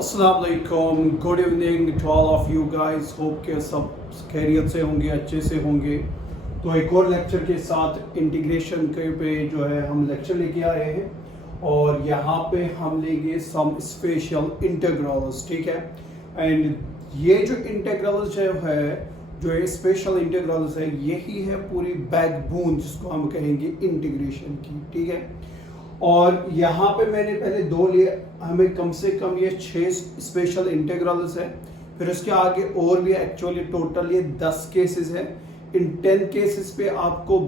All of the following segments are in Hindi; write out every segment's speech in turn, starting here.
अस्सलाम वालेकुम, good evening to all of you guys. Hope के सब खैरियत से होंगे, अच्छे से होंगे। तो एक और लेक्चर के साथ इंटीग्रेशन के पे जो है हम लेक्चर लेके आए हैं और यहाँ पे हम लेंगे सम स्पेशल इंटीग्रल्स, ठीक है। एंड ये जो इंटीग्रल्स जो ये स्पेशल इंटीग्रल्स है, यही है पूरी बैकबोन जिसको हम कहेंगे इंटीग्रेशन की, ठीक है। और यहाँ पे मैंने पहले दो लिए, हमें कम से कम ये 6 स्पेशल इंटीग्रल्स है। फिर उसके आगे और भी एक्चुअली टोटल ये 10 केसेस है। इन 10 केसेस पे आपको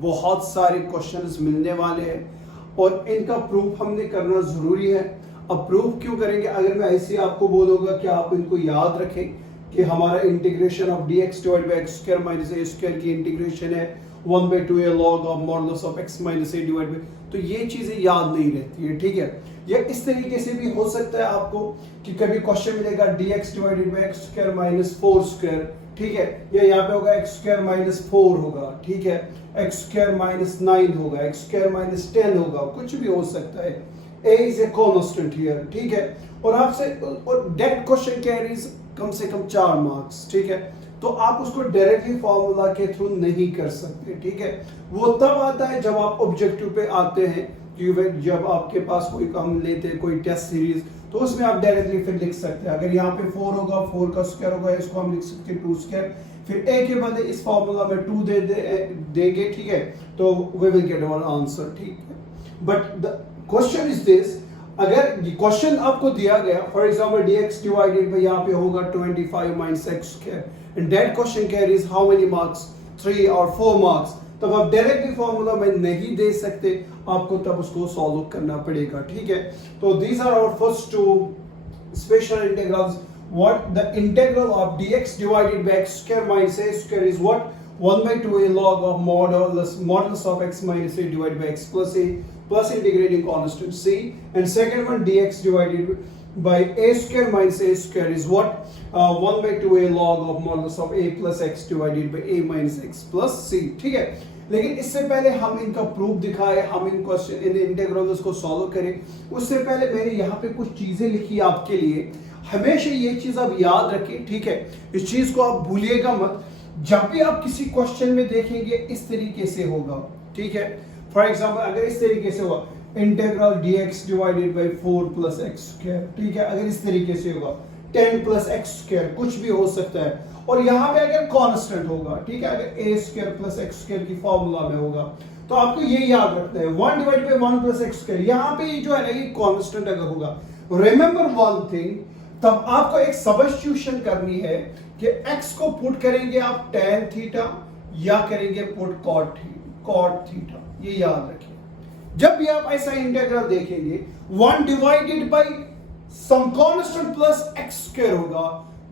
बहुत सारे क्वेश्चंस मिलने वाले हैं और इनका प्रूफ हमने करना जरूरी है। अब प्रूफ क्यों करेंगे? अगर मैं ऐसे आपको बोलूँगा कि आप इनको याद रखें कि हमारा integration of dx divide by x square minus A square की इंटीग्रेशन है 1/2a log of modulus of x minus a divide by, तो ये चीजें याद नहीं रहती है, ठीक है। या इस तरीके से भी हो सकता है आपको कि कभी क्वेश्चन मिलेगा dx divided by x square minus 4 square, ठीक है। या यहाँ पे होगा एक्स स्क्वायर माइनस 4 होगा, ठीक है। एक्स स्क्वायर माइनस 9 होगा, एक्स स्क्वायर माइनस 10 होगा, कुछ भी हो सकता है। a is a constant here, ठीक है। और आपसे और दैट क्वेश्चन कैरीज कम से कम 4 मार्क्स, ठीक है। तो आप उसको डायरेक्टली फॉर्मूला के थ्रू नहीं कर सकते, ठीक है। वो तब आता है जब आप ऑब्जेक्टिव पे आते हैं, कि जब आपके पास कोई काम लेते हैं, कोई टेस्ट सीरीज, तो उसमें आप डायरेक्टली फिर लिख सकते हैं। अगर यहाँ पे 4 होगा, 4 का स्क्वायर होगा, इसको हम लिख सकते हैं 2 स्क्वायर, फिर a के बदले इस फॉर्मूला में 2 देंगे, ठीक है। तो we will get our answer, ठीक है। But the question is this, अगर क्वेश्चन आपको दिया गया, for example dx divided by यहाँ पे होगा 25 minus x square, and that question carries how many marks, 3 और 4 मार्क्स, तब आप डायरेक्टली फॉर्मूला में नहीं दे सकते, आपको तब उसको सॉल्व करना पड़ेगा, ठीक है। तो these are our first 2 special integrals. What the integral of dx divided by x square minus a square is what 1/2a log of modulus of x minus a divided by x plus a plus integrating constant c, and second one dx divided by a square minus a square is what 1/2a log of modulus of a plus x divided by a minus x plus c, ठीक है। लेकिन इससे पहले हम इनका प्रूफ दिखाए, हम इन क्वेश्चन इन इंटीग्रल्स को सॉल्व करें, उससे पहले मैंने यहाँ पे कुछ चीजें लिखी आपके लिए। हमेशा ये चीज आप याद रखें, ठीक है। इस चीज को आप भूलिएगा मत। जब भी आप किसी क्वेश्चन में देखेंगे इस तरीके से होगा, ठीक है। फॉर एग्जांपल अगर इस तरीके से होगा integral dx divided bye 4 plus x square, ठीक है। अगर इस तरीके से होगा 10 प्लस एक्स स्क्वायर, कुछ भी हो सकता है। और यहाँ पे अगर कांस्टेंट होगा, ठीक है, अगर a square plus x square की फॉर्मूला में होगा, तो आपको ये याद रखना है 1 divide by 1 plus x square, यहाँ पे जो है ना ये कांस्टेंट अगर होगा, रिमेंबर वन थिंग, तब आपको एक सब्स्टिट्यूशन करनी है कि x को पुट करेंगे आप tan थीटा या करेंगे पुट cot थीटा, ये याद रखें। जब भी आप ऐसा इंटीग्रल देखेंगे 1 divided by some constant plus x square होगा,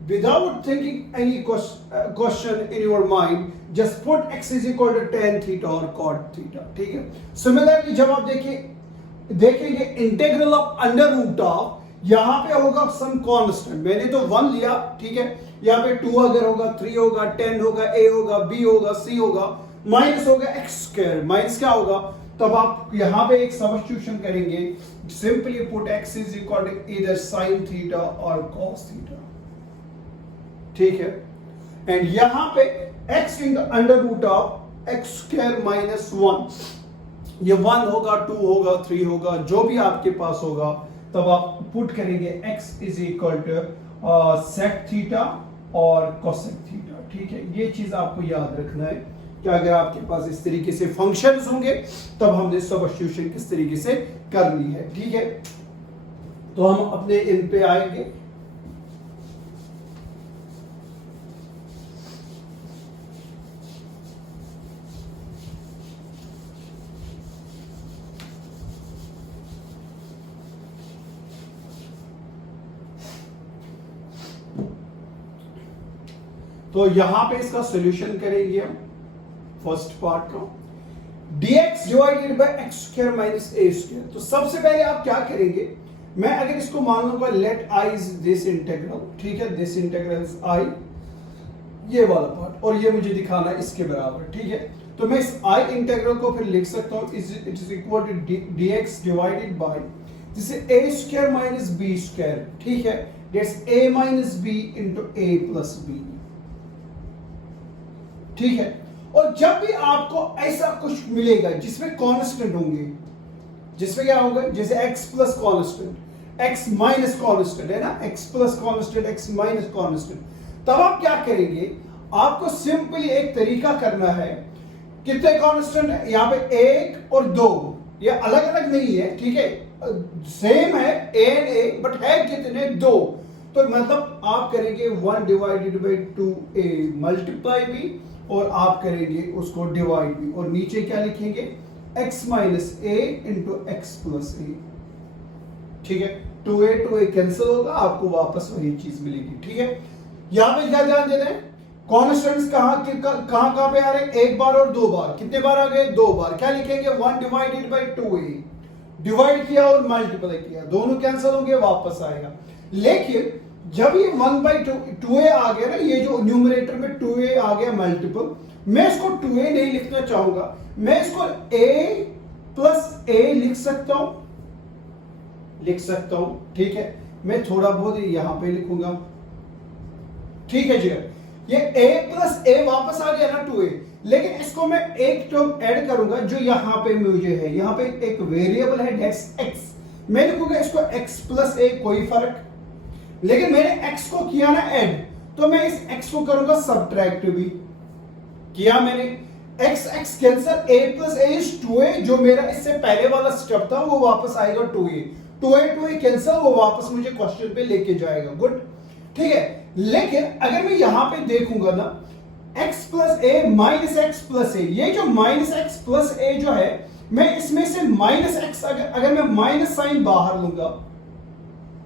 without thinking any question in your mind, just put x is equal to tan theta और cot थीटा, ठीक है। सिमिलरली जब आप देखेंगे integral of under root of, यहां पे होगा सम कांस्टेंट, मैंने तो 1 लिया, ठीक है। यहाँ पे 2 अगर होगा, 3 होगा, 10 होगा, a होगा, b होगा, c होगा, माइनस होगा x स्क्वायर, माइनस क्या होगा, तब आप यहाँ पे एक सब्स्टिट्यूशन करेंगे, simply put x is equal to either sin theta और cos थीटा, ठीक है। एंड यहाँ पे x in the under root of x square minus 1, ये 1 होगा, 2 होगा, 3 होगा, जो भी आपके पास होगा, तब आप पुट करेंगे x is equal to sec theta और cosec थीटा, ठीक है। ये चीज आपको याद रखना है कि अगर आपके पास इस तरीके से फंक्शंस होंगे, तब हमने सब्स्टिट्यूशन किस तरीके से करनी है, ठीक है। तो हम अपने इन पे आएंगे। तो यहां पे इसका सॉल्यूशन करेंगे हम फर्स्ट पार्ट का, dx divided by x square minus a square. तो सबसे पहले आप क्या करेंगे, मैं अगर इसको मान लूंगा let i is this integral, ठीक है, दिस इंटीग्रल इज i, ये वाला पार्ट, और ये मुझे दिखाना है इसके बराबर, ठीक है। तो मैं इस i इंटीग्रल को फिर लिख सकता हूं it is equal to dx divided by this is a square minus b square, ठीक है, that's a minus b into a plus b, ठीक है। और जब भी आपको ऐसा कुछ मिलेगा जिसमें कांस्टेंट होंगे, जिसमें क्या होगा, जैसे x plus constant, x minus constant है ना, x plus constant, x minus constant, तब आप क्या करेंगे, आपको सिंपली एक तरीका करना है। कितने कांस्टेंट है यहाँ पे, एक और दो, ये अलग अलग नहीं है, ठीक है, सेम है a एंड a, बट है कितने, दो। तो मतलब आप करेंगे 1 डिवाइडेड बाई 2a मल्टीप्लाई भी, और आप करेंगे उसको डिवाइड भी, और नीचे क्या लिखेंगे, x minus a into x plus a, ठीक है। 2a कैंसिल होगा, आपको वापस वही चीज मिलेगी, ठीक है। यहां पे क्या ध्यान देना है, कॉन्स्टेंट्स कहां पे आ रहे हैं, एक बार और दो बार, कितने बार आ गए, दो बार। क्या लिखेंगे, 1 डिवाइडेड बाई 2a, डिवाइड किया और मल्टीप्लाई किया, दोनों कैंसिल होंगे, वापस आएगा। लेकिन जब ये 1/2a आ गया ना, ये जो न्यूमरेटर में 2a आ गया मल्टीपल, मैं इसको 2a नहीं लिखना चाहूंगा, मैं इसको a प्लस a लिख सकता हूं, ठीक है। मैं थोड़ा बहुत यहां पे लिखूंगा, ठीक है जी। ये a प्लस a वापस आ गया ना 2a, लेकिन इसको मैं एक टर्म ऐड करूंगा जो यहां पे मुझे है, यहां पे एक वेरिएबल है डेक्स x, मैं लिखूंगा इसको x प्लस a, कोई फर्क, लेकिन मैंने x को किया ना ऐड, तो मैं इस x को करूंगा सब्ट्रैक्ट भी, किया मैंने, x cancel, a plus a is 2a, जो मेरा इससे पहले वाला स्टेप था वो वापस आएगा 2a कैंसिल, वो वापस मुझे क्वेश्चन पे लेके जाएगा, गुड, ठीक है। लेकिन अगर मैं यहां पे देखूंगा ना, x plus a minus x plus a, ये जो माइनस x प्लस a जो है, मैं इसमें से माइनस x अगर मैं माइनस साइन बाहर लूंगा,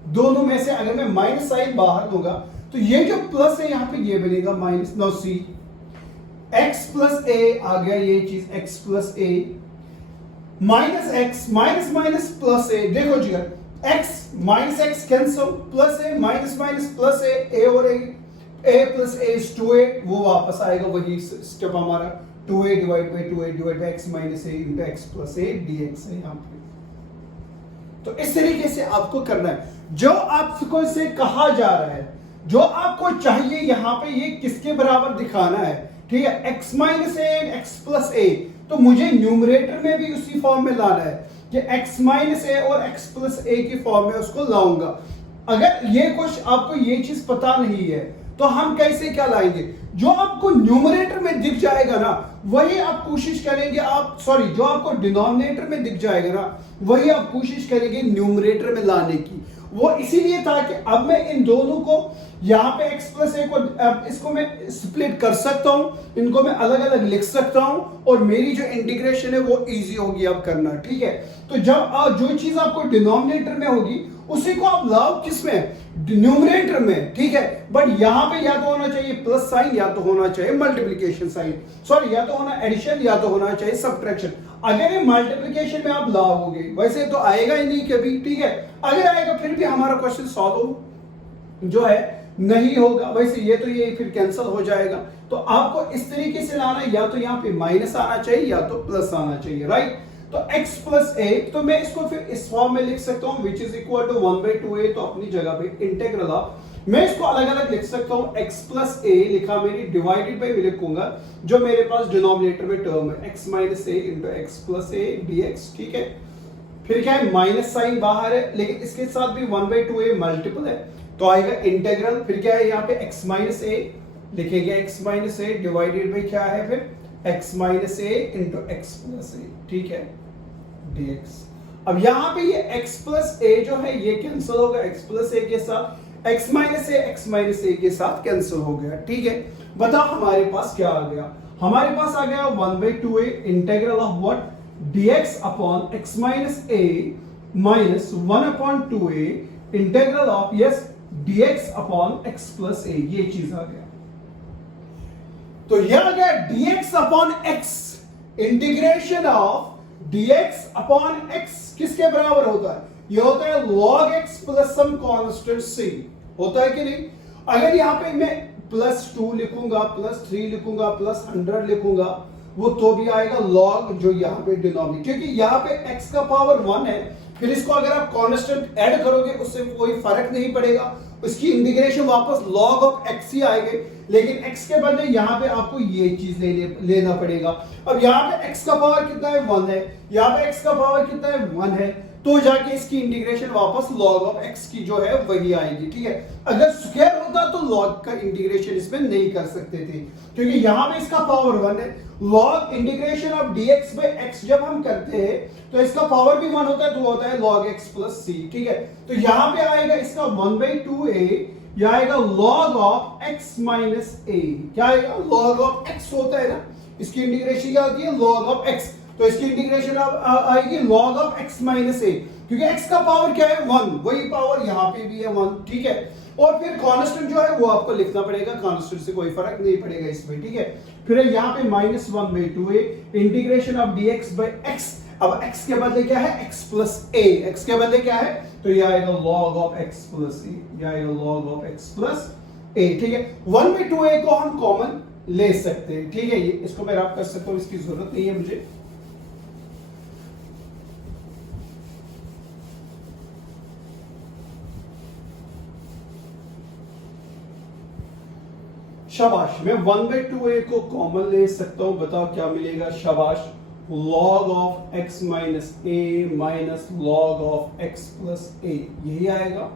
दोनों में से अगर मैं माइनस साइन बाहर लूंगा, तो ये जो प्लस है यहां पे ये बनेगा minus, no see, x plus a आ गया, ये चीज x plus a minus x, minus minus plus a, देखो जी x minus x cancel, plus a minus minus plus a और a plus a is 2a, वो वापस आएगा, वही स्टेप हमारा 2a divide by x minus a into x plus a dx है यहां पे। तो इस तरीके से आपको करना है, जो आपको से कहा जा रहा है, जो आपको चाहिए यहां पे ये किसके बराबर दिखाना है, ठीक है, x minus a x plus a, तो मुझे न्यूमरेटर में भी उसी फॉर्म में लाना है कि x माइनस a और x प्लस a की फॉर्म में उसको लाऊंगा। अगर ये कुछ आपको ये चीज पता नहीं है, तो हम कैसे क्या लाएंगे, जो आपको न्यूमरेटर में दिख जाएगा ना, वही आप कोशिश करेंगे, जो आपको डिनोमिनेटर में दिख जाएगा ना, वही आप कोशिश करेंगे न्यूमरेटर में लाने की। वो इसीलिए था कि अब मैं इन दोनों को यहाँ पे x प्लस a को, इसको मैं स्प्लिट कर सकता हूं, इनको मैं अलग अलग लिख सकता हूं, और मेरी जो इंटीग्रेशन है वो इजी होगी अब करना, ठीक है। तो जब जो चीज आपको डिनोमिनेटर में होगी, उसी को आप लाओ किसमें, न्यूमरेटर में, ठीक है। बट यहां पे या तो होना चाहिए प्लस साइन, या तो होना चाहिए मल्टीप्लिकेशन साइन, सॉरी, या तो होना एडिशन, या तो होना चाहिए सब्ट्रैक्शन। अगर ये मल्टीप्लिकेशन में आप लाओगे, वैसे तो आएगा ही नहीं कभी, ठीक है, अगर आएगा फिर भी हमारा क्वेश्चन सॉल्व जो है नहीं होगा, वैसे ये तो ये फिर कैंसिल हो जाएगा। तो आपको इस तरीके से लाना है, या तो यहाँ पे माइनस आना चाहिए या तो प्लस आना चाहिए, राइट। तो x प्लस a, तो मैं इसको फिर इस फॉर्म में लिख सकता हूं, which is equal to 1/2a, तो अपनी जगह पे इंटीग्रल ऑफ, मैं इसको अलग अलग लिख सकता हूं, x प्लस a लिखा मेरी, डिवाइडेड बाई लिखूंगा जो मेरे पास डिनोमिनेटर में टर्म है, x minus a into x plus a dx, ठीक है। फिर क्या है, माइनस साइन बाहर है, लेकिन इसके साथ भी 1/2a मल्टीपल है, तो आएगा इंटीग्रल, फिर क्या है यहाँ पे x माइनस a लिखेंगे, x minus a divided by क्या है फिर x minus a into x plus a, ठीक है, dx। अब यहां पे ये x प्लस a जो है ये कैंसिल होगा x प्लस a के साथ, x माइनस a के साथ कैंसिल हो गया, ठीक है। बताओ हमारे पास क्या आ गया, हमारे पास आ गया 1/2a integral of what, dx upon x minus a minus 1/2a integral of, yes, dx upon x plus a, ये चीज आ गया। तो यह आ गया dx upon x, integration of dx upon x किसके बराबर होता है, यह होता है log x plus some constant c, होता है कि नहीं। अगर यहां पे मैं +2 लिखूंगा, +3 लिखूंगा, +100 लिखूंगा, वो तो भी आएगा log जो यहां पे डिनोमिनेटर, क्योंकि यहां पे x का पावर 1 है, फिर इसको अगर आप कांस्टेंट ऐड करोगे उससे कोई फर्क नहीं पड़ेगा, उसकी इंटीग्रेशन वापस log ऑफ x ही आएगी, लेकिन x के बदले यहाँ पे आपको ये चीज लेना पड़ेगा। अब यहाँ पे x का पावर कितना है 1 है, यहाँ पे x का पावर कितना है 1 है, तो जाके इसकी इंटीग्रेशन वापस log ऑफ x की जो है वही आएगी, ठीक है। अगर स्क्वायर होता तो log का इंटीग्रेशन इसमें नहीं कर सकते थे, क्योंकि यहाँ पे इसका पावर 1 है। log integration of dx by x जब हम करते हैं तो इसका पावर भी 1 होता है, तो होता है log x plus c, ठीक है। तो यहाँ पे आएगा इसका 1/2a, यह आएगा log of x minus a, क्या आएगा log ऑफ x होता है ना, इसकी इंटीग्रेशन क्या होती है log ऑफ x, तो इसकी इंटीग्रेशन आएगी log of x minus a, क्योंकि x का पावर क्या है 1, वही पावर यहाँ पे भी है 1, ठीक है। और फिर कांस्टेंट जो है वो आपको लिखना पड़ेगा, कांस्टेंट से कोई फर्क नहीं पड़ेगा इसमें, ठीक है। फिर यहाँ पे -1/2a integration of dx by x, अब x के बदले क्या है x plus a, x के बदले क्या है, तो ये आएगा log of x plus a, ये आएगा log of x plus a, ठीक है। 1/2a को हम कॉमन ले सकते हैं, ठीक है, ये इसको मैं रब कर सकता हूं, इसकी जरूरत नहीं है मुझे। शाबाश, मैं 1/2a को कॉमन ले सकता हूं, बताओ क्या मिलेगा, शाबाश, log of x minus a minus log of x plus a, यही आएगा,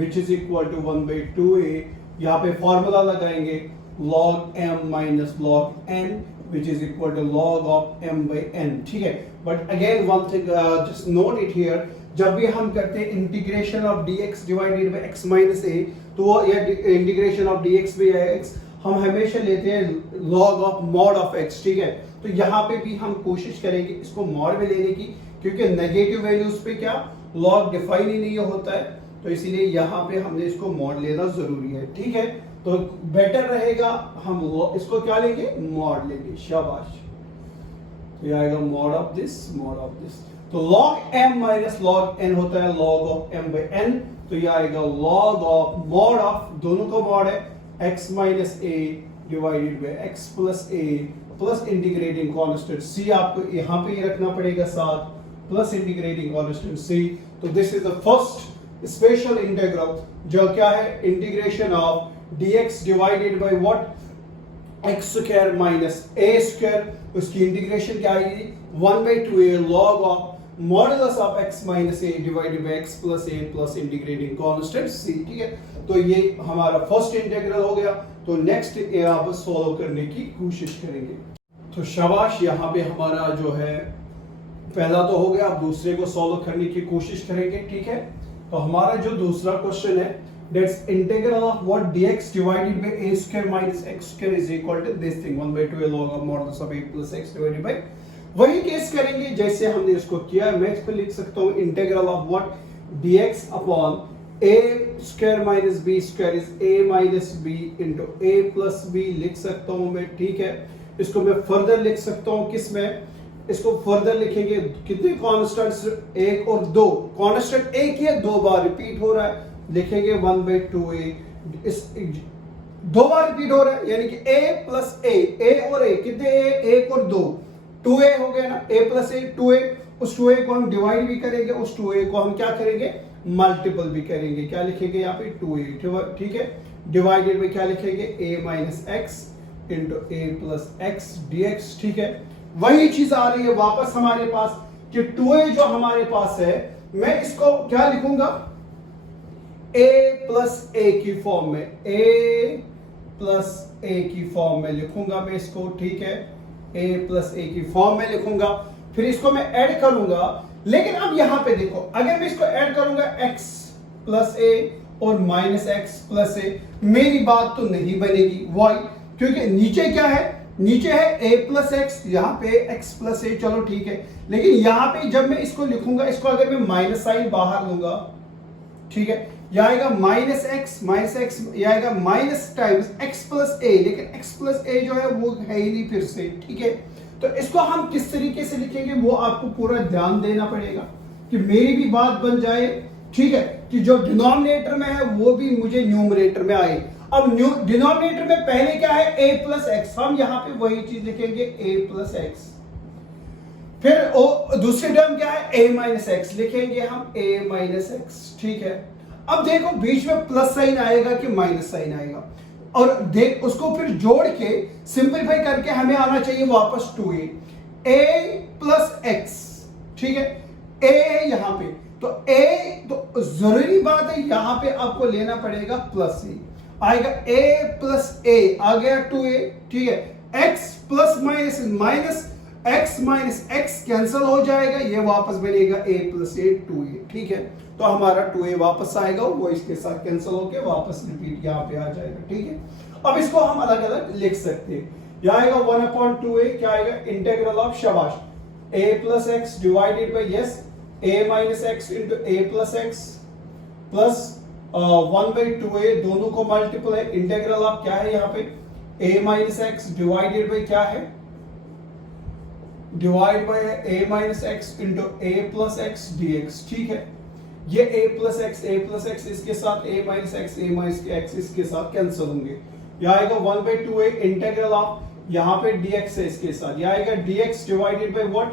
which is equal to 1/2a। यहाँ पे फॉर्मूला लगाएंगे log m minus log n, which is equal to log of m by n, ठीक है। But again one thing, just note it here, जब भी हम करते हैं integration of dx divided by x minus a, तो या integration of dx by x, हम हमेशा लेते हैं log of mod of x, ठीक है। तो यहाँ पे भी हम कोशिश करेंगे इसको mod में लेने की, क्योंकि नेगेटिव वैल्यूज पे क्या log डिफाइन ही नहीं होता है, तो इसीलिए यहाँ पे हमने इसको mod लेना जरूरी है, ठीक है। तो बेटर रहेगा हम इसको क्या लेंगे, mod लेंगे, शाबाश। तो ये आएगा mod of this, mod of this, तो log m minus log n होता है log of m by n, तो ये आएगा log ऑफ mod ऑफ, दोनों का mod है x minus a divided by x plus a plus integrating constant c, आपको यहाँ पे ही रखना पड़ेगा साथ, प्लस इंटीग्रेटिंग कांस्टेंट c। तो this is the first special integral, जो क्या है, integration of dx divided by what x square minus a square, उसकी इंटीग्रेशन क्या आएगी 1/2a log of modulus of x minus a divided by x plus a plus integrating constant c, ठीक है। तो ये हमारा फर्स्ट इंटीग्रल हो गया। तो नेक्स्ट आप सॉल्व करने की कोशिश करेंगे। तो शाबाश, यहाँ पे हमारा जो है पहला तो हो गया, अब दूसरे को सॉल्व करने की कोशिश करेंगे, ठीक है। तो हमारा जो दूसरा क्वेश्चन है, that's integral of what dx divided by a square minus x square is equal to this thing 1/2a log of modulus of a plus x divided by, वही केस करेंगे जैसे हमने इसको किया। मैं इस पे लिख सकता हूँ integral of what dx upon a square minus b square is a minus b into a plus b लिख सकता हूँ मैं, ठीक है। इसको मैं फर्दर लिख सकता हूँ, किसमें, इसको फर्दर लिखेंगे, कितने कांस्टेंट्स, 1 और 2, कांस्टेंट एक या 2 बार रिपीट हो रहा है, लिखेंगे 1/2a, इस 2 बार रिपीट हो रहा है, यानी कि a प्लस a और a कितने, a 1 और 2, 2a हो गया ना, a प्लस a 2a, उस 2a को हम डिवाइड भी करेंगे, उस 2a को हम क्या करेंगे, मल्टीपल भी करेंगे, क्या लिखेंगे यहाँ पे 2a, ठीक है। डिवाइडेड में क्या लिखेंगे, a minus x into a plus x dx, ठीक है। वही चीज आ रही है वापस हमारे पास कि 2a जो हमारे पास है, मैं इसको क्या लिखूंगा, a प्लस a की फॉर्म में, a प्लस a की फॉर्म में लिखूंगा मैं इसको, ठीक है, a प्लस a की फॉर्म में लिखूंगा। फिर इसको मैं ऐड करूंगा, लेकिन अब यहां पे देखो, अगर मैं इसको ऐड करूंगा x प्लस a और माइनस एक्स प्लस a, मेरी बात तो नहीं बनेगी, वाई, क्योंकि नीचे क्या है, नीचे है a प्लस एक्स, यहाँ पे x प्लस a, चलो ठीक है। लेकिन यहाँ पे जब मैं इसको लिखूंगा, इसको अगर मैं माइनस साइन बाहर लूंगा, ठीक है, यह आएगा माइनस एक्स, यह आएगा minus times x plus a, लेकिन x प्लस a जो है वो है ही नहीं फिर से, ठीक है। तो इसको हम किस तरीके से लिखेंगे वो आपको पूरा ध्यान देना पड़ेगा कि मेरी भी बात बन जाए, ठीक है, कि जो डिनोमिनेटर में है वो भी मुझे न्यूमरेटर में आए। अब डिनोमिनेटर में पहले क्या है, a प्लस एक्स, हम यहाँ पे वही चीज लिखेंगे a प्लस एक्स। फिर दूसरी टर्म क्या है, a माइनस एक्स लिखेंगे हम, a माइनस एक्स, ठीक है। अब देखो बीच में प्लस साइन आएगा कि माइनस साइन आएगा, और देख उसको फिर जोड़ के सिंपलीफाई करके हमें आना चाहिए वापस 2a, a प्लस एक्स, ठीक है। a यहां पे तो a, तो जरूरी बात है यहां पे आपको लेना पड़ेगा प्लस a, आएगा a प्लस a, आ गया 2a, ठीक है। x plus minus minus x minus x cancel हो जाएगा, ये वापस बनेगा a प्लस a 2a, ठीक है। तो हमारा 2a वापस आएगा, वो इसके साथ कैंसिल होके वापस रिपीट यहाँ पे आ जाएगा, ठीक है। अब इसको हम अलग अलग लिख सकते हैं, यहाँ आएगा 1/2a, क्या आएगा, इंटीग्रल ऑफ, शाबाश, a plus x divided by, yes, a minus x into a plus x plus 1/2a, दोनों को मल्टीप्लाई, इंटीग्रल ऑफ क्या है यहाँ पे, a minus x divided by क्या है, divide by a minus x into a plus x dx, ठीक है। ये a प्लस एक्स इसके साथ a माइनस एक्स इसके साथ कैंसिल होंगे, यह आएगा 1/2a इंटीग्रल ऑफ, यहाँ पे dx है इसके साथ, यह आएगा dx divided by what,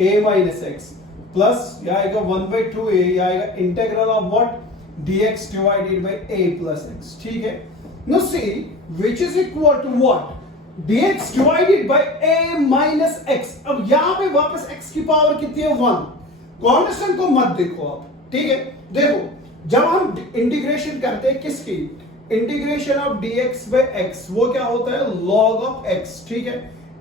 a minus x plus यह आएगा 1/2a, यह आएगा integral of what, dx divided by a plus x, ठीक है। Now see which is equal to what, dx divided by a minus x. अब यहां पे वापस x की पावर कितनी है, 1, कांस्टेंट को मत देखो आप, ठीक है। देखो जब हम इंटीग्रेशन करते हैं किसकी, integration of dx by x, वो क्या होता है, log ऑफ x, ठीक है।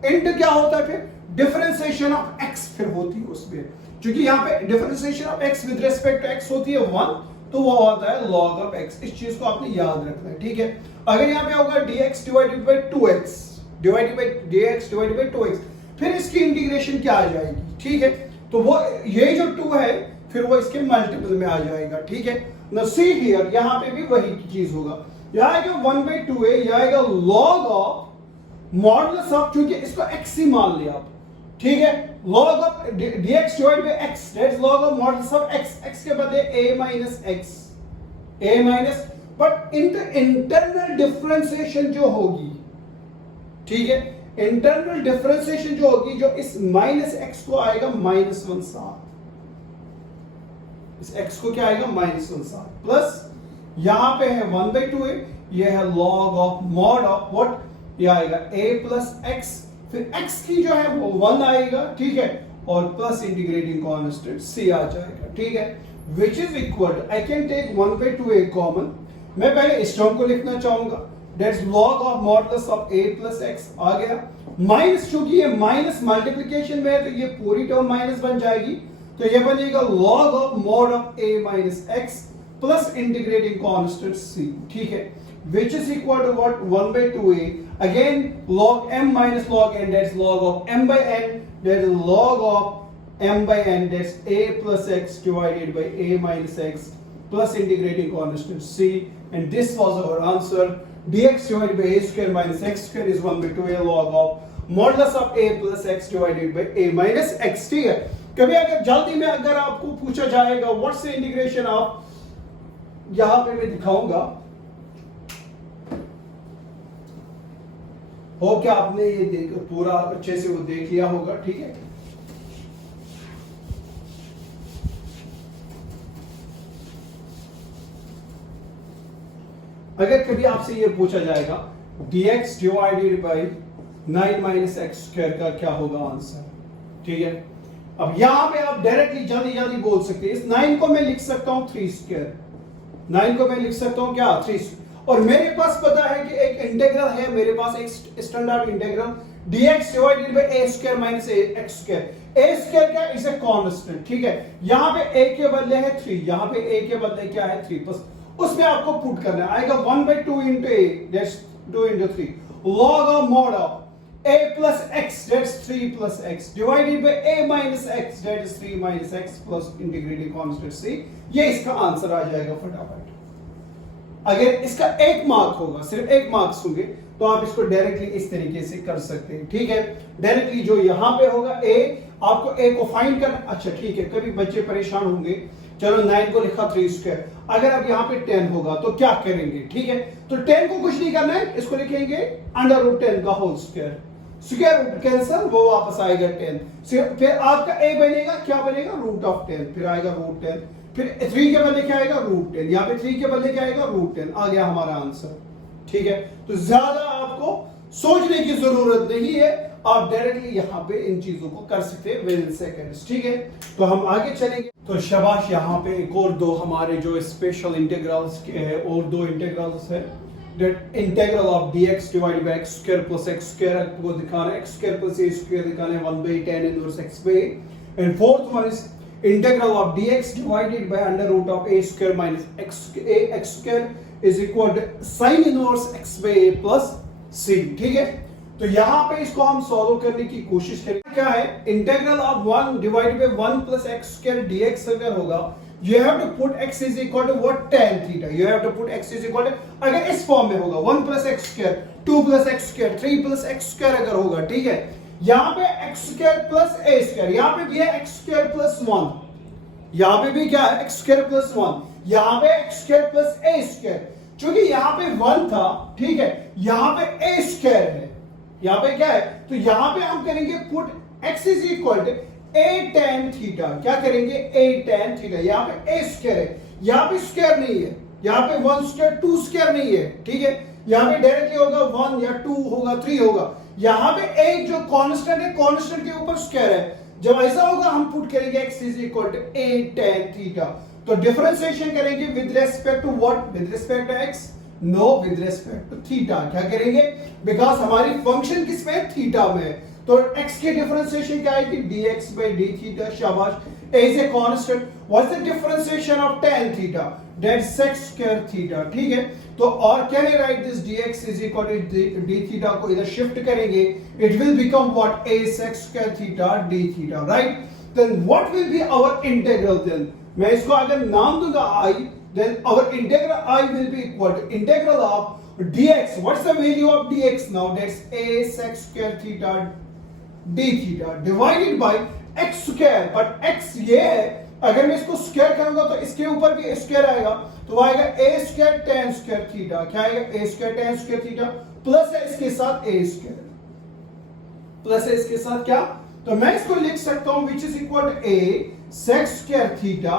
इंट क्या होता है फिर, डिफरेंशिएशन ऑफ x फिर होती है उसमें, क्योंकि यहां पे differentiation of x with respect to x होती है 1, तो वो होता है log ऑफ x। इस चीज को आपने याद रखना है, ठीक है। अगर यहां पे होगा dx divided bye 2x, divided by dx divided bye 2x, फिर इसकी इंटीग्रेशन क्या आ जाएगी, ठीक है। तो वो ये जो 2 है फिर वो इसके मल्टीपल में आ जाएगा, ठीक है। नाउ सी हियर, यहां पे भी वही चीज होगा, यह आएगा 1/2a, यह आएगा log ऑफ मॉडुलस ऑफ, क्योंकि इसको x ही मान लिया आप, ठीक है, log of dx divided by x, that's log of modulus of x, x के बदले a minus x, a minus, but internal differentiation जो होगी, ठीक है, इंटरनल डिफरेंशिएशन जो होगी, जो इस माइनस एक्स को आएगा -1 साथ, इस x को क्या आएगा -1 साथ, प्लस यहां पे है 1/2a, ये है log of mod of what, ये आएगा a प्लस x, फिर x की जो है वो 1 आएगा, ठीक है, और प्लस इंटीग्रेटिंग कांस्टेंट c आ जाएगा, ठीक है, which is equal to, I can take 1/2a common, मैं पहले इस टर्म को लिखना चाहूंगा, that's log of modulus of a plus x आ गया, माइनस, चूंकि ये माइनस मल्टीप्लिकेशन में है तो ये पूरी टर्म माइनस बन जाएगी, तो ये बनेगा log of mod of a minus x plus integrating constant c, ठीक है, which is equal to what, 1/2a, again log m minus log n, that's log of m by n, that is log of m by n, that's a plus x divided by a minus x plus integrating constant c, and this was our answer. Dx divided by a square minus x square is 1/2a log of modulus of a plus x divided by a minus x, ठीक है। कभी अगर जल्दी में अगर आपको पूछा जाएगा व्हाट्स द इंटीग्रेशन ऑफ, यहां पे मैं दिखाऊंगा, हो क्या आपने ये देख पूरा अच्छे से वो देख लिया होगा, ठीक है। अगर कभी आपसे ये पूछा जाएगा dx divided bye 9 minus x square का क्या होगा आंसर, ठीक है। अब यहां पे आप डायरेक्टली जल्दी बोल सकते हैं, इस 9 को मैं लिख सकता हूं 3 स्क्वायर, 9 को मैं लिख सकता हूं क्या 3, और मेरे पास पता है कि एक इंटीग्रल है, मेरे पास एक standard integral dx divided by a square minus x square, a square क्या इज ए कांस्टेंट, ठीक है। यहां पे a के बदले है 3, यहां पे a के बदले क्या है 3, बस उसमें आपको पुट करना है, आएगा 1/2 into a, that's 2 into 3, log of mod of a plus x, that's 3 plus x divided by a minus x, that is 3 minus x plus integrating constant c, ये इसका आंसर आ जाएगा फटाफट। अगर इसका एक मार्क होगा, सिर्फ एक मार्क्स होंगे, तो आप इसको डायरेक्टली इस तरीके से कर सकते हैं, ठीक है। डायरेक्टली जो यहां पे होगा a, आपको a को फाइंड करना, अच्छा ठीक है, कभी बच्चे परेशान होंगे, चलो 9 को लिखा 3 स्क्वायर, अगर अब यहाँ पे 10 होगा तो क्या करेंगे, ठीक है। तो 10 को कुछ नहीं करना है, इसको लिखेंगे √10 का whole square, square root cancel, वो वापस आएगा 10। फिर आपका a बनेगा, क्या बनेगा, रूट ऑफ 10, फिर आएगा रूट 10, फिर 3 के बदले क्या आएगा, रूट 10, यहाँ पे 3 के बदले क्या आएगा, रूट 10, आ गया हमारा आंसर। ठीक है, तो ज्यादा आपको सोचने की जरूरत नहीं है, आप डायरेक्टली यहाँ पे इन चीजों को कर सकते हैं विद इन सेकंड्स। ठीक है, तो हम आगे चलेंगे। तो शाबाश, यहाँ पे एक और दो हमारे जो स्पेशल इंटीग्रल्स के हैं, और दो इंटीग्रल्स है। that integral of dx divided by x square plus x square को दिखाना है, x square plus a square दिखाना है 1 by tan inverse x by a, and fourth one is integral of dx divided by under root of a square minus x square is equal to sin inverse x by a plus c। ठीक है, तो यहाँ पे इसको हम सॉल्व करने की कोशिश करेंगे। क्या है, integral of 1 divided bye 1 plus x square dx अगर होगा, you have to put x is equal to what, tan theta। you have to put x is equal to, अगर इस फॉर्म में होगा 1 plus x square, 2 plus x square, 3 plus x square अगर होगा, ठीक है, यहाँ पे x square plus a square, यहाँ पे भी है x square plus 1, यहाँ पे भी क्या है, x square plus 1, यहाँ पे x square plus a square, क्योंकि यहाँ पे 1 था, ठीक है, यहाँ पे a square है, यहाँ पे क्या है, तो यहाँ पे हम करेंगे put x is equal to a tan theta, क्या करेंगे, a tan थीटा, यहाँ पे a स्क्वायर है, यहाँ पे स्क्वायर नहीं है, यहाँ पे 1 स्क्वायर 2 स्क्वायर नहीं है, ठीक है, यहाँ पे डायरेक्टली होगा 1 या 2 होगा 3 होगा, यहाँ पे a जो कांस्टेंट है, कांस्टेंट के ऊपर स्क्वायर है, जब ऐसा होगा हम पुट करेंगे x is equal to a tan theta. तो डिफरेंशिएशन करेंगे with respect to what, with respect to x, no with respect to theta. क्या करेंगे, बिकॉज हमारी फंक्शन किस में, थीटा में, तो x की डिफरेंशिएशन क्या आएगी, dx by d थीटा। शाबाश, a is a constant, what's the differentiation of tan theta, that's sec square theta। ठीक है, तो और can I right this dx is equal to d theta को इधर शिफ्ट करेंगे, it will become what, a sec square theta d theta, right? then what will be our integral then, मैं इसको अगर नाम दूंगा I, then our integral I will be equal to integral of dx, what's the value of dx now, that's a sec square theta d theta divided by x square, but x ये है, अगर मैं इसको स्क्वायर करूंगा तो इसके ऊपर भी स्क्वायर आएगा, तो आएगा a square tan square theta, क्या आएगा, a square tan square theta, plus है इसके साथ a स्क्वायर, प्लस है इसके साथ क्या, तो मैं इसको लिख सकता हूं which is equal to a sec square theta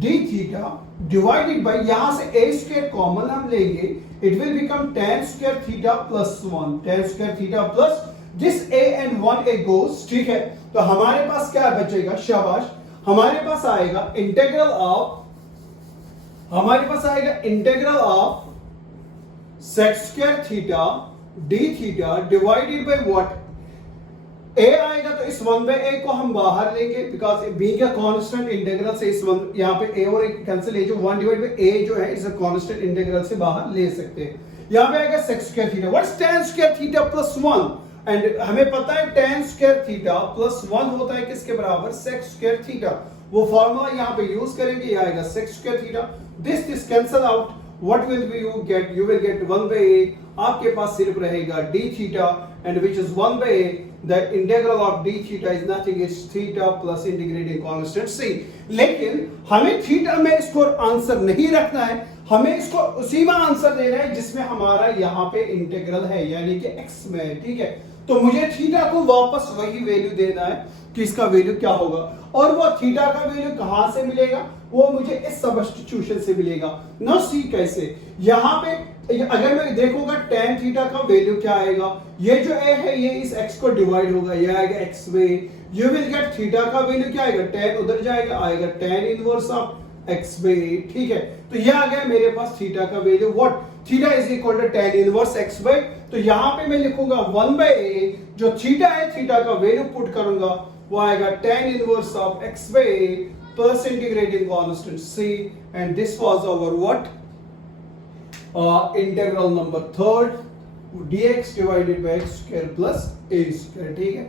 d theta divided bye, यहां से a स्क्वायर कॉमन हम लेंगे, it will become tan square theta plus 1, tan square theta plus this a and 1a goes। ठीक है, तो हमारे पास क्या बचेगा, शाबाश, हमारे पास आएगा इंटीग्रल ऑफ, हमारे पास आएगा integral of sec square theta d theta divided by what, a आएगा तो इस 1 बाय a को हम बाहर लेंगे, बिकॉज b का कांस्टेंट इंटीग्रल से इस 1, यहाँ पे a और a कैंसिल, है जो 1 डिवाइड बाय a जो है इस कांस्टेंट इंटीग्रल से बाहर ले सकते हैं, यहाँ पे आएगा sec square theta, what's tan square theta plus 1, and हमें पता है tan स्क्वायर थीटा प्लस 1 होता है किसके बराबर, sec स्क्वायर थीटा, वो फार्मूला यहाँ पे यूज करेंगे, ये आएगा sec square theta, this cancel out, what will be you get, you will get 1 by a, आपके पास सिर्फ रहेगा d theta, and which is 1 by a, the integral of d theta is nothing is theta plus integrating constant c। लेकिन हमें थीटा में इसको आंसर नहीं रखना है, हमें इसको उसी में आंसर देना है जिसमें हमारा यहाँ पे इंटीग्रल है, यानी कि x में। ठीक है, तो मुझे थीटा को वापस वही वैल्यू देना है कि इसका वैल्यू क्या होगा, और वो थीटा का वैल्यू कहां से मिलेगा, वो मुझे इस सब्स्टिट्यूशन से मिलेगा। ना सी कैसे, यहाँ पे अगर मैं देखूंगा tan थीटा का वैल्यू क्या आएगा, ये जो a है ये इस x को डिवाइड होगा, ये आएगा x में, यू विल गेट थीटा का वैल्यू क्या आएगा, tan उधर जाएगा, आएगा tan इनवर्स ऑफ x में। ठीक है, तो ये आ गया मेरे पास थीटा का value, what, theta is equal to tan inverse x में, तो यहां पे मैं लिखूंगा 1 बाय a, जो थीटा है थीटा का वैल्यू पुट करूंगा, वो आएगा tan inverse of x by a plus integrating constant c, and this was our what, integral number 3 dx divided by x square plus a square. ठीक है,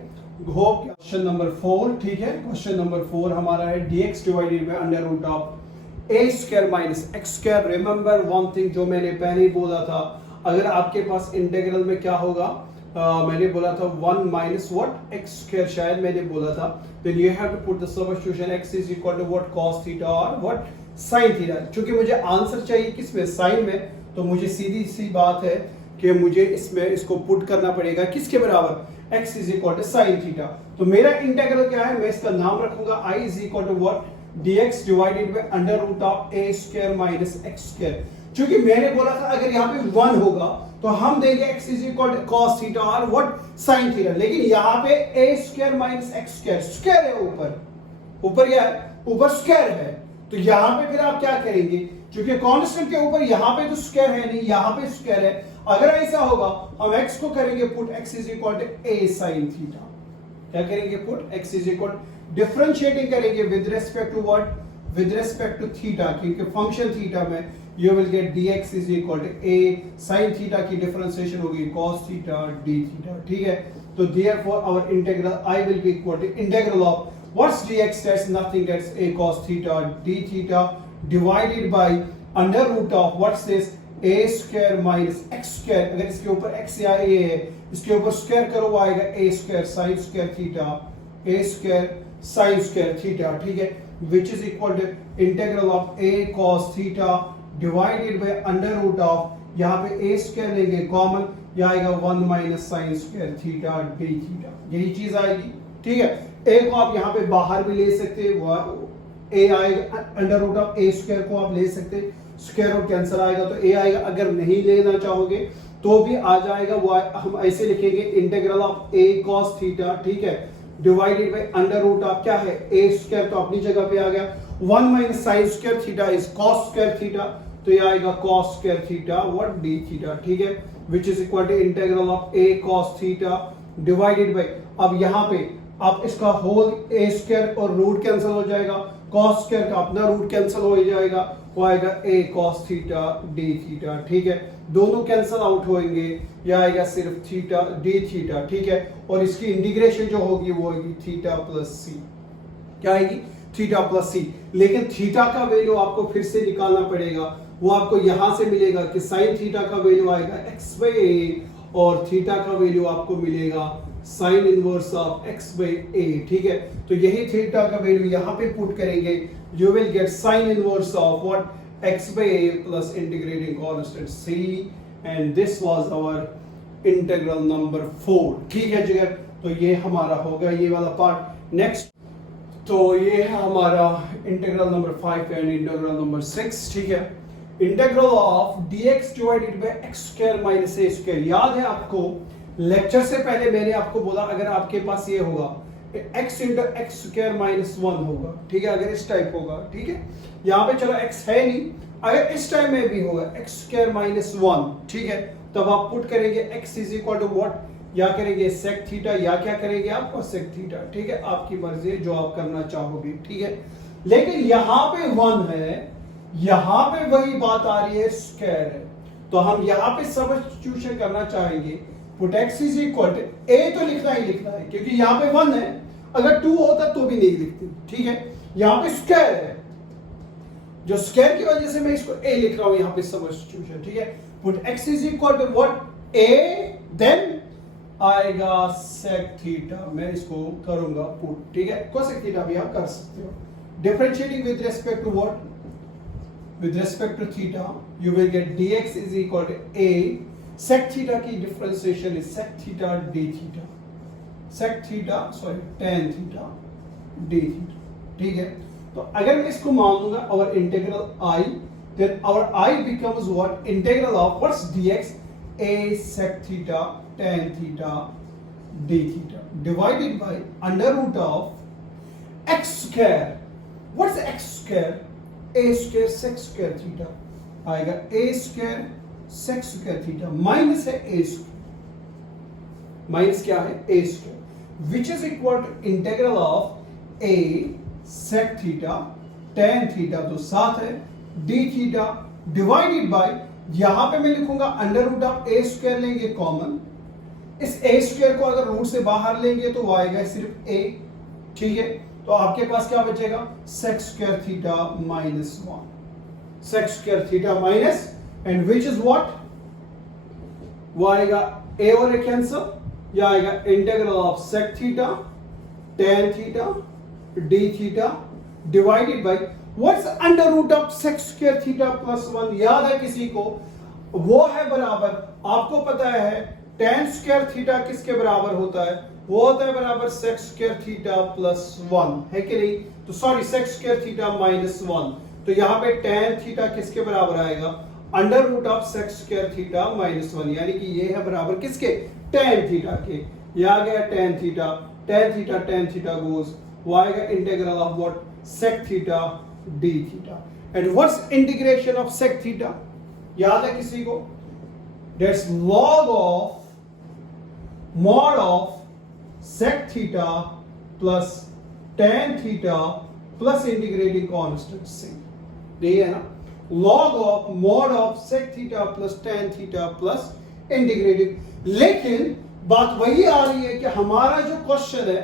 होप क्वेश्चन नंबर 4, ठीक है, क्वेश्चन नंबर 4 हमारा है dx divided by under root of a square minus x square. Remember one thing जो मैंने पहले ही बोला था, अगर आपके पास इंटीग्रल में क्या होगा, मैंने बोला था 1 माइनस व्हाट x स्क्वायर, शायद मैंने बोला था, then you have to put the substitution x is equal to what, cos theta और what, sin थीटा। क्योंकि मुझे आंसर चाहिए किसमें, sin में, तो मुझे सीधी सी बात है कि मुझे इसमें इसको पुट करना पड़ेगा किसके बराबर, x is equal to sine theta. तो मेरा इंटीग्रल क्या है, मैं इसका नाम रखूंगा i is equal to what, dx divided by under root of a square minus x square. क्योंकि मैंने बोला था अगर यहाँ पे 1 होगा तो हम देंगे x is equal to cos theta और व्हाट sin थीटा, लेकिन यहाँ पे a square minus x square, square है ऊपर क्या है, ऊपर स्क्वायर है। तो यहाँ पे फिर आप क्या करेंगे, क्योंकि कांस्टेंट के ऊपर यहाँ पे तो स्क्वायर है नहीं, यहाँ पे स्क्वायर है। अगर ऐसा होगा हम x को करेंगे put x is equal to a sin theta. क्या करेंगे, put x is equal, differentiating करेंगे with respect to what, with respect to theta, क्योंकि फंक्शन थीटा में you will get dx is equal to a sin theta की डिफरेंशिएशन होगी cos थीटा d थीटा, ठीक है। तो therefore our integral I will be equal to integral of what's dx, that's nothing, that's a cos theta d theta divided by under root of what's this a square minus x square। अगर इसके ऊपर x या a है, इसके ऊपर स्क्वायर करो वो आएगा a square sin square theta, a square sin square theta, ठीक है, which is equal to integral of a cos theta divided by under root of, यहाँ पे a स्क्वायर लेंगे कॉमन, यह आएगा 1 minus sine square theta d theta, यही चीज आएगी, ठीक है। a को आप यहाँ पे बाहर भी ले सकते हैं, a आएगा under root of a square को आप ले सकते हैं, स्क्वायर रूट कैंसिल आएगा तो a आएगा। अगर नहीं लेना चाहोगे तो भी आ जाएगा, वो हम ऐसे लिखेंगे integral of a cos theta, ठीक है, divided by under root of क्या है a स्क्वायर, तो अपनी जगह पे आ गया 1 minus sine square theta is cos square theta, तो ये आएगा cos square theta what d theta, ठीक है, which is equal to integral of a cos theta divided by, अब यहाँ पे आप इसका होल a स्क्वायर और रूट कैंसिल हो जाएगा, cos स्क्वायर का अपना रूट कैंसिल हो जाएगा, वो आएगा a cos theta d theta, ठीक है, दोनों कैंसिल आउट होंगे, यह आएगा सिर्फ थीटा d थीटा, ठीक है, और इसकी इंटीग्रेशन जो होगी वो होगी थीटा प्लस c, क्या आएगी, थीटा प्लस सी। लेकिन थीटा का वैल्यू आपको फिर से निकालना पड़ेगा, वो आपको यहां से मिलेगा कि साइन थीटा का वैल्यू आएगा x बाई ए और थीटा का वैल्यू आपको मिलेगा sine inverse of x by a, ठीक है। तो यही थीटा का वैल्यू यहां पे पुट करेंगे, you will get sine inverse of what x by a plus integrating constant c, and this was our integral number 4, ठीक है जिगर। तो ये हमारा होगा ये वाला पार्ट। नेक्स्ट तो ये है हमारा integral number 5 and integral number 6, ठीक है। Integral of dx divided by x square minus a square. याद है आपको लेक्चर से पहले मैंने आपको बोला अगर आपके पास ये होगा x into x square minus 1 होगा, ठीक है, अगर इस टाइप होगा, ठीक है, यहाँ पे चलो x है नहीं, अगर इस टाइप में भी होगा x स्क्वायर माइनस 1, ठीक है, तब आप पुट करेंगे x is equal to what, या करेंगे सेक थीटा या क्या करेंगे आप कोसेक थीटा, ठीक है, आपकी मर्जी है जो आप करना चाहोगे, ठीक है। लेकिन यहाँ पे 1 है, यहाँ पे वही बात आ रही है स्क्वायर है, तो हम यहाँ पे सब्स्टिट्यूशन करना चाहेंगे, put x is equal to a, तो लिखना ही लिखना है क्योंकि यहाँ पे 1 है, अगर 2 होता तो भी नहीं लिखते, ठीक है। यहाँ पे स्क्वायर है, जो स्क्वायर की वजह से मैं इसको a लिख रहा हूं यहाँ पे सब्स्टिट्यूशन, ठीक है। Put x is equal to what a, then आएगा sec थीटा, मैं इसको करूंगा पुट, ठीक है, cosec थीटा भी आप कर सकते हो। Differentiating with respect to what, with respect to theta, you will get dx is equal to a, sec theta की differentiation is sec theta d theta, sec theta sorry tan theta d theta, ठीक है। तो अगर मैं इसको मान लूंगा और integral I, then our I becomes what, integral of what's dx, a sec theta tan theta d theta divided by under root of x square, what's x square, a square sec square theta आएगा, a square sec square theta minus है a square, माइनस क्या है a square, which is equal to integral of a sec theta tan theta, तो साथ है d theta डिवाइडेड बाय, यहां पे मैं लिखूंगा under root of a square लेंगे कॉमन, इस a स्क्वायर को अगर रूट से बाहर लेंगे तो वो आएगा सिर्फ a, ठीक है। तो आपके पास क्या बचेगा, sec square theta minus 1, sec square theta minus, and which is what, वो आएगा a और a कैंसिल, यह आएगा integral of sec theta tan theta d theta divided by what's under root of sec square theta plus 1, याद है किसी को, वो है बराबर, आपको पता है tan स्क्वायर थीटा किसके बराबर होता है? वो होता है बराबर sec स्क्वायर थीटा प्लस 1, है कि नहीं? तो sorry, sec square theta minus 1, तो यहाँ पे tan थीटा किसके बराबर आएगा? Under root of sec square theta minus 1, यानी कि ये है बराबर किसके? tan थीटा के। ये आ गया tan थीटा गोज, वो आएगा integral of what? sec theta d theta. And what's integration of sec theta? याद है किसी को? That's log of mod of sec theta plus tan theta plus integrating constant c, यही है ना? log of mod of sec theta plus tan theta plus integrating। लेकिन बात वही आ रही है कि हमारा जो क्वेश्चन है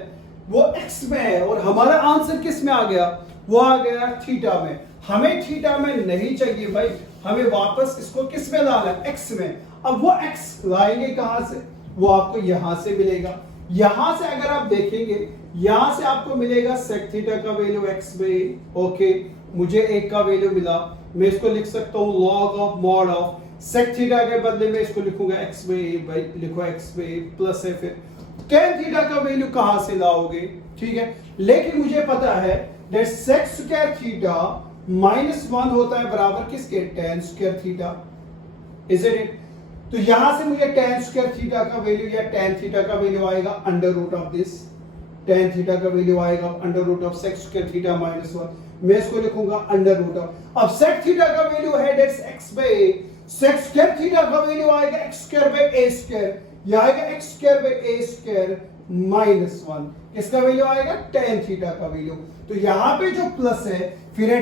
वो x में है और हमारा आंसर किस में आ गया? वो आ गया थीटा में। हमें थीटा में नहीं चाहिए भाई, हमें वापस इसको किस में लाना है? x में। अब वो x लाएंगे कहां से? वो आपको यहां से मिलेगा। यहां से अगर आप देखेंगे, यहां से आपको मिलेगा sec थीटा का वैल्यू x में, ओके, मुझे एक का वैल्यू मिला, मैं इसको लिख सकता हूं log of mod of sec theta के बदले में इसको लिखूंगा x में, भाई लिखो x में प्लस है, फिर tan थीटा का वैल्यू कहां से लाओगे? ठीक है, लेकिन मुझे पता है that sec square theta minus 1 होता है बराबर किसके? tan square theta, is it? तो यहां से मुझे tan स्क्वायर थीटा का वैल्यू या tan थीटा का वैल्यू आएगा under root of this, tan theta का वैल्यू आएगा under root of sec square theta minus 1, मैं इसको लिखूंगा अंडर रूट ऑफ, अब sec थीटा का वैल्यू है that's x by a, sec square theta का वैल्यू आएगा x square by a square, ये आएगा x square by a square minus 1, इसका वैल्यू आएगा tan थीटा का वैल्यू। तो यहां पे जो प्लस है फिर है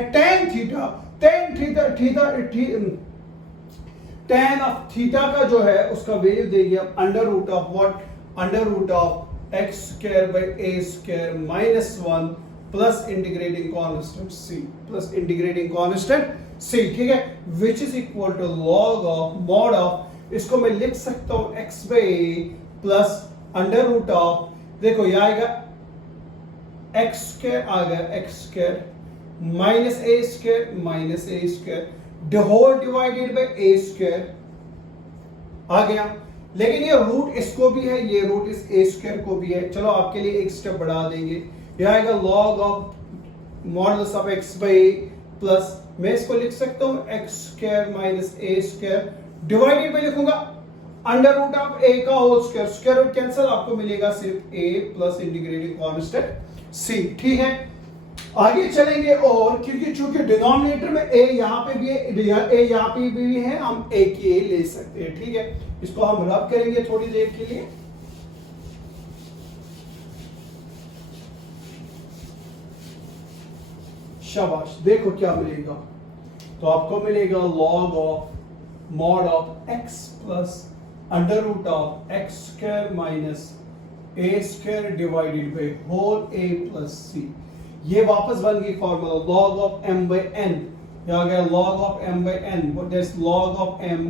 tan ऑफ थीटा का जो है उसका वैल्यू देंगे हम under root of what? Under root of x square by a square minus 1 plus integrating constant c, plus integrating constant c, ठीक है, which is equal to log of mod of, इसको मैं लिख सकता हूं x by a plus under root of, देखो ये आएगा x स्क्वायर, आ गया x square minus a square the whole divided by a square आ गया। लेकिन ये रूट इसको भी है, ये रूट इस a स्क्वायर को भी है, चलो आपके लिए एक स्टेप बढ़ा देंगे, ये आएगा log of modulus of x by a plus, मैं इसको लिख सकता हूं x square minus a square divided by लिखूंगा अंडर रूट ऑफ a का whole square, square root cancel, आपको मिलेगा सिर्फ a plus integrating constant c, ठीक है। आगे चलेंगे और क्योंकि चूंकि डिनोमिनेटर में a यहां पे भी है, a यहां पे भी है, हम a की a ले सकते हैं, ठीक है, इसको हम रब करेंगे थोड़ी देर के लिए। शाबाश, देखो क्या मिलेगा, तो आपको मिलेगा log of mod of x plus under root of x square minus a square divided by whole a plus c, ये वापस बन गई formula log of m by n, ये आ गया log of m by n, that's log of m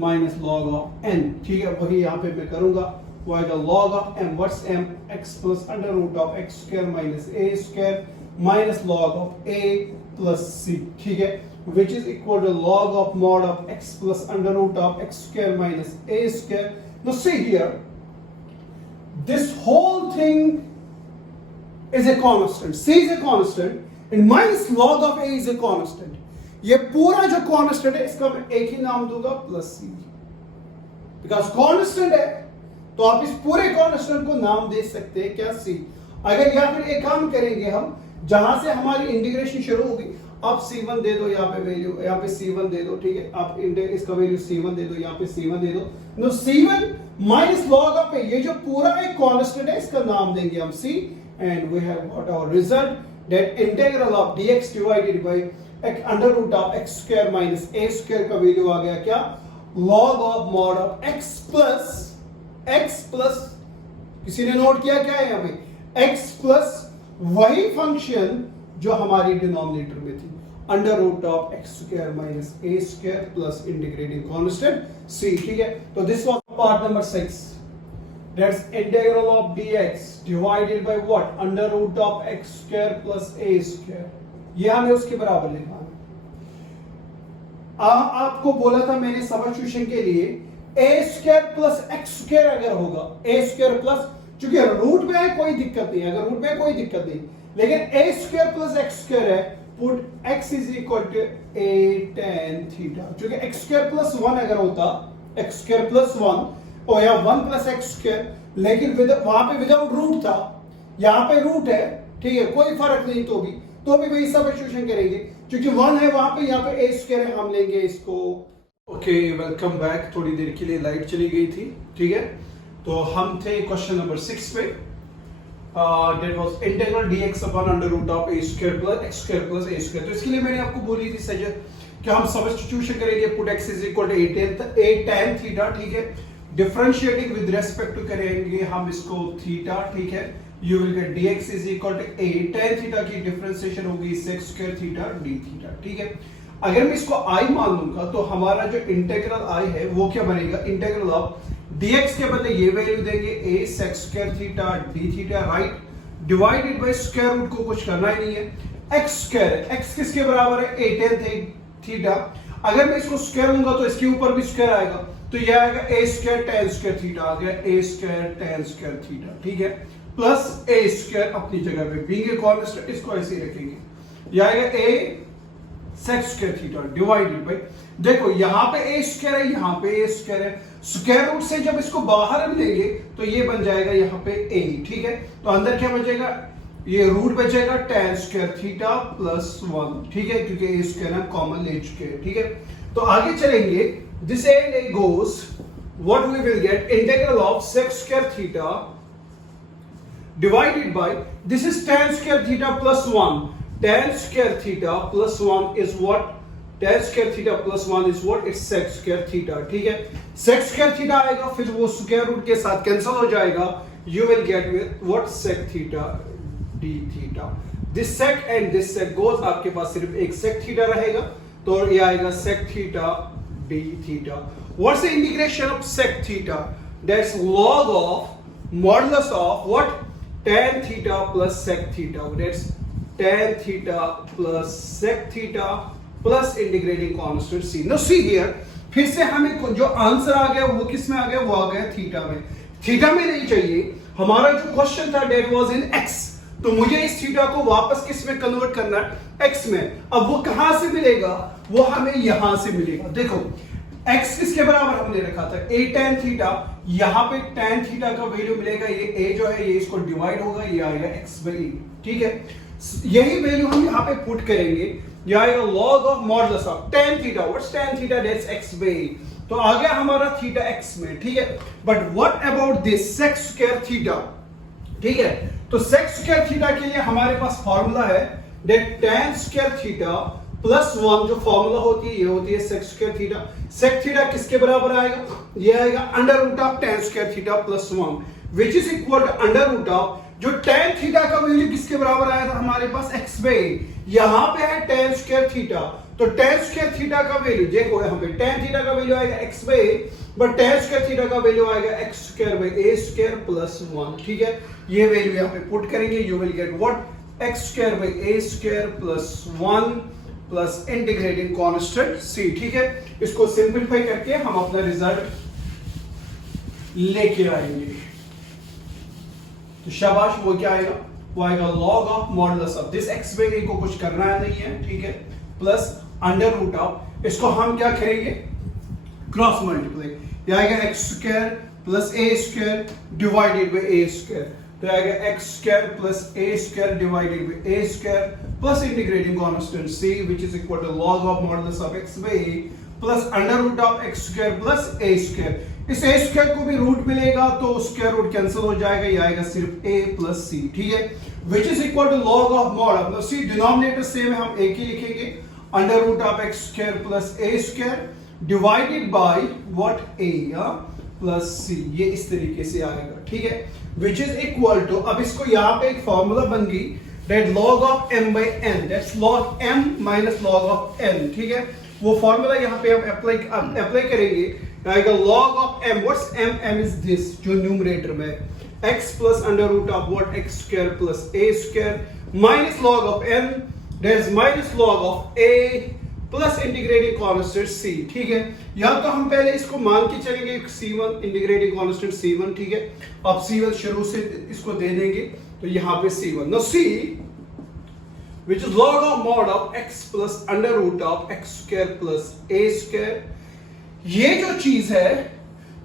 minus log of n, ठीक है, वही यहाँ पे मैं करूंगा, वो आएगा log of m, what's m? x plus under root of x square minus a square minus log of a plus c, ठीक है, which is equal to log of mod of x plus under root of x square minus a square. Now see here, this whole thing is a constant, c is a constant and minus log of a is a constant. ये पूरा जो constant है इसका मैं एक ही नाम दूंगा plus c, because constant है तो आप इस पूरे constant को नाम दे सकते हैं क्या? c। अगर या फिर एक काम करेंगे हम, जहां से हमारी इंटीग्रेशन शुरू होगी, आप c1 दे दो यहाँ पे वैल्यू, यहाँ पे c1 दे दो, ठीक है, आप इसका वैल्यू c1 दे दो, यहाँ पे c1 दे दो, no c1 minus log of a, ये जो पूरा एक कांस्टेंट है इसका नाम देंगे हम c, and we have got our result that integral of dx divided by under root of x square minus a square का वैल्यू आ गया क्या? log of mod of x plus किसी ने नोट किया क्या है यहाँ पे? x plus वही फंक्शन जो हमारी डिनोमिनेटर में थी, under root of x square minus a square plus integrating constant c, ठीक है। तो this was part number 6, that's integral of dx divided by what? under root of x square plus a square, ये हमें उसके बराबर लिखना है। आपको बोला था मैंने सब्स्टिट्यूशन के लिए ए स्क्वायर प्लस एक्स स्क्वायर अगर होगा, ए स्क्वायर प्लस, चूंकि रूट में है कोई दिक्कत नहीं, अगर रूट में कोई दिक्कत नहीं, लेकिन a square plus x square है, put x is equal to a tan theta. चूंकि एक्स स्क्वायर प्लस 1 अगर होता, एक्स स्क्वायर प्लस 1 और या 1 प्लस एक्स स्क्वायर, लेकिन वहां पे विदाउट रूट था, यहां पे रूट है, ठीक है, कोई फर्क नहीं, तो भी वही सब्स्टिट्यूशन करेंगे, क्योंकि 1 है वहां पे, यहाँ पे ए स्क्वायर है, हम लेंगे इसको। Okay, welcome back. थोड़ी देर के लिए लाइट चली गई थी, ठीक है। तो हम थे क्वेश्चन नंबर 6 पे, that was integral dx upon under root of a square plus x square plus a square. तो इसके लिए मैंने आपको बोली थी सर कि हम सब्स्टिट्यूशन करेंगे, put x is equal to a tan theta, ठीक है। डिफरेंशिएटिंग विद रेस्पेक्ट टू करेंगे हम इसको थीटा, ठीक है। You will get dx is equal to a tan theta की डिफरेंशिएशन होगी sec square theta d theta, ठीक है। अगर मैं इसको i मान लूंगा तो हमारा जो इंटीग्रल i है वो क्या बनेगा, इंटीग्रल ऑफ dx के बदले ये वैल्यू देंगे a sec square theta d theta, right, divided by square root को कुछ करना ही नहीं है, x स्क्वायर है, x किसके बराबर है, a tan थीटा। अगर मैं इसको स्क्वायर लूंगा तो इसके ऊपर भी स्क्वायर आएगा, तो ये आएगा a square tan square theta, आ गया a square tan square theta, ठीक है, प्लस a स्क्वायर अपनी जगह पे बीइंग ए कांस्टेंट, इसको ऐसे ही रखेंगे, ये आएगा a sec square theta divided bye, देखो यहां पे a स्क्वायर है, यहां पे a स्क्वायर है, स्क्वायर रूट से जब इसको बाहर हम लेंगे तो ये बन जाएगा यहाँ पे a, ठीक है। तो अंदर क्या बचेगा, ये रूट बचेगा tan स्क्वायर थीटा प्लस 1, ठीक है, क्योंकि a स्क्वायर हम कॉमन ले चुके हैं, ठीक है। तो आगे चलेंगे, this a goes, what we will get, integral of sec square theta divided by, this is tan square theta plus 1, tan square theta plus 1 is what, tan square theta plus 1 is what, it's sec square theta, ठीक है। sec square theta आएगा, फिर वो स्क्वायर रूट के साथ कैंसिल हो जाएगा, you will get with what, sec theta d theta, this sec and this sec goes, आपके पास सिर्फ एक sec theta रहेगा, तो ये आएगा sec theta d theta। what's the integration of sec theta, that's log of modulus of what, tan theta plus sec theta, that's tan theta plus sec theta plus integrating constant c। now see here, फिर से हमें जो आंसर आ गया वो किस में आ गया, वो आ गया थीटा में। थीटा में नहीं चाहिए, हमारा जो क्वेश्चन था डेट वाज इन x, तो मुझे इस थीटा को वापस किस में कन्वर्ट करना है, x में। अब वो कहां से मिलेगा, वो हमें यहां से मिलेगा। देखो x किसके बराबर हमने रखा था, a tan थीटा, यहां पे tan थीटा का वैल्यू मिलेगा, ये a जो है ये इसको डिवाइड होगा, ये आएगा x by a, ठीक है। यही वैल्यू हम यहां पे पुट करेंगे, ये आएगा log of modulus of tan theta, what's tan theta, that's x by a। तो आ गया हमारा थीटा x में, ठीक है। But what about this sec square theta, ठीक है। तो sec स्क्वायर थीटा के लिए हमारे पास फार्मूला है, that tan square theta plus 1, जो फॉर्मूला होती है ये होती है sec square theta. sec theta किसके बराबर आएगा, ये आएगा under root of tan square theta plus 1, which is equal to under root of, जो tan थीटा का वैल्यू किसके बराबर आया था हमारे पास, x बाय a, यहां पे है tan स्क्वायर थीटा, तो tan स्क्वायर थीटा का वैल्यू देखो, यहां पे tan थीटा का वैल्यू आएगा x by a, but tan square theta का वैल्यू आएगा x square by a square plus 1, ठीक है। ये वैल्यू यहां पे पुट करेंगे, you will get what, x square by a square plus 1 plus integrating constant c, ठीक है। इसको सिंपलीफाई करके हम अपना रिजल्ट लेके आएंगे, तो शाबाश, वो क्या आएगा, वो आएगा log of modulus of this x by a को कुछ करना नहीं है, ठीक है, प्लस अंडर रूट ऑफ, इसको हम क्या करेंगे, क्रॉस मल्टीप्लाई, ये आएगा x square plus a square divided by a square, तो आएगा x square plus a square divided by a square plus integrating constant c, which is equal to log of modulus of x by a plus under root of x square plus a square. इस a स्क्वायर को भी रूट मिलेगा तो स्क्वायर रूट कैंसिल हो जाएगा, ये आएगा सिर्फ a प्लस c, ठीक है, which is equal to log of mod, मतलब c डिनोमिनेटर सेम है, हम a की लिखेंगे, under root of x square plus a square divided by what a plus c, ये इस तरीके से आएगा, ठीक है, व्हिच इज इक्वल टू, अब इसको यहाँ पे एक फॉर्मूला बन गई, that log of m by n, that's log m minus log of n, ठीक है। वो फॉर्मूला यहाँ पे हम अप्लाई करेंगे, आएगा log of m, what's m, m is this जो न्यूमरेटर में, x plus under root of what, x square plus a square minus log of n, that is minus log of a plus integrating constant c, ठीक है। या तो हम पहले इसको मान के चलेंगे c1 इंटीग्रेटिंग कांस्टेंट c1, ठीक है। अब c1 शुरू से इसको दे देंगे तो यहां पे c1, no c which is log of mod of x plus under root of x square plus a square, ये जो चीज है,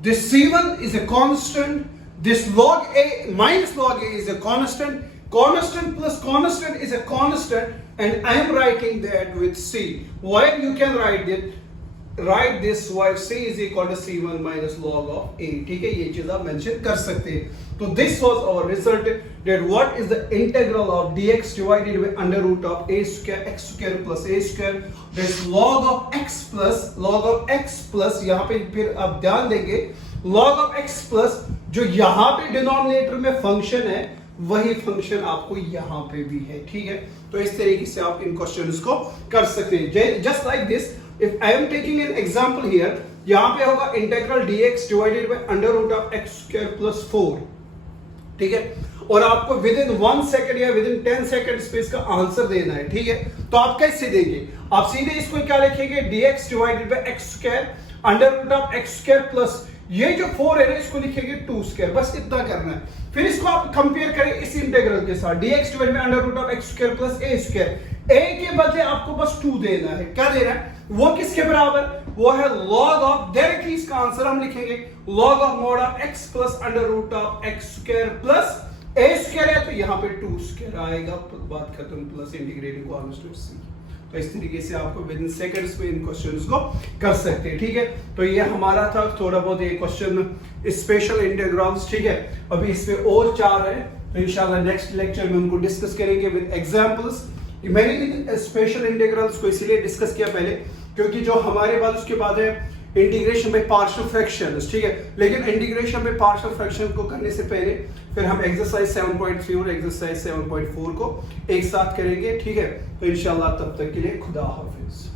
this c1 is a constant, this log a minus log a is a constant, constant plus constant is a constant, and I am writing that with c. Why you can write this while c is equal to c1 minus log of a, ठीक है। ये चीज आप मेंशन कर सकते हैं। तो this was our result, that what is the integral of dx divided by under root of a square x square plus a square, this log of x plus यहाँ पे फिर आप ध्यान देंगे log of x plus जो यहाँ पे डिनोमिनेटर में फंक्शन है वही फंक्शन आपको यहाँ पे भी है, ठीक है। तो इस तरीके से आप इन क्वेश्चंस को कर सकते हैं। Just like this, if I am taking an example here, यहाँ पे होगा integral dx divided by under root of x square plus 4, ठीक है। और आपको विद इन 1 सेकंड या विद इन 10 सेकंड स्पेस का आंसर देना है, ठीक है। तो आप कैसे देंगे? आप सीधे इसको क्या लिखेंगे, dx divided by x square under root of x square plus ये जो 4 है ना इसको लिखेंगे 2 स्क्वायर, बस इतना करना है। फिर इसको आप कंपेयर करें इस इंटीग्रल के साथ, dx divided by under root of x square plus a square, a के बदले आपको बस 2 देना है। क्या देना है? वो किसके बराबर? वो है log ऑफ, डायरेक्टली इसका आंसर हम लिखेंगे log of mod of x plus under root of x square plus a square है तो यहाँ पे 2 स्क्वायर आएगा, बात खत्म, प्लस इंटीग्रेटिंग कांस्टेंट c। तो इस तरीके से आपको विद इन सेकंड्स में इन क्वेश्चंस को कर सकते हैं, ठीक है। तो ये हमारा था थोड़ा बहुत ये क्वेश्चन स्पेशल इंटीग्रल्स, ठीक है। अभी इसमें और 4 है तो इंशाल्लाह नेक्स्ट लेक्चर में उनको डिस्कस करेंगे विद एग्जांपल्स। मैंने स्पेशल इंटीग्रल्स को इसलिए डिस्कस किया पहले क्योंकि जो हमारे पास उसके बाद है इंटीग्रेशन बाय पार्शियल फ्रैक्शंस, ठीक है। लेकिन इंटीग्रेशन बाय पार्शियल फ्रैक्शन को करने से पहले फिर हम एक्सरसाइज 7.3 और एक्सरसाइज 7.4 को एक साथ करेंगे, ठीक है। तो इंशाल्लाह तब तक के लिए खुदा हाफिज।